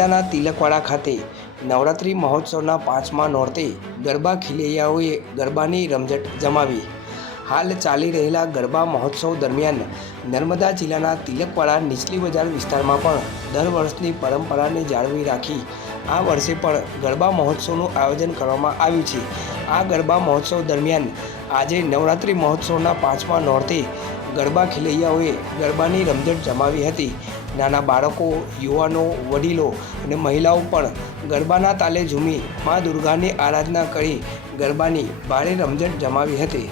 નર્મદાના તિલકવાડા ખાતે નવરાત્રિ મહોત્સવના 5મા નોરતે ગરબા ખેલૈયાઓએ ગરબાની રમઝટ જમાવી। હાલ ચાલી રહેલા ગરબા મહોત્સવ દરમિયાન નર્મદા જિલ્લાના તિલકવાડા નીચલી બજાર વિસ્તારમાં પણ દર વર્ષની પરંપરાને જાળવી રાખી આ વર્ષે પણ ગરબા મહોત્સવનું આયોજન કરવામાં આવ્યું છે। આ ગરબા મહોત્સવ દરમિયાન આજે નવરાત્રિ મહોત્સવના 5મા નોરતે ગરબા ખેલૈયાઓએ ગરબાની રમઝટ જમાવી હતી। નાના બાળકો, યુવાનો, વડીલો અને મહિલાઓ પણ ગરબાના તાલે ઝૂમી મા દુર્ગાની આરાધના કરી ગરબાની ભારે રમઝટ જમાવી હતી।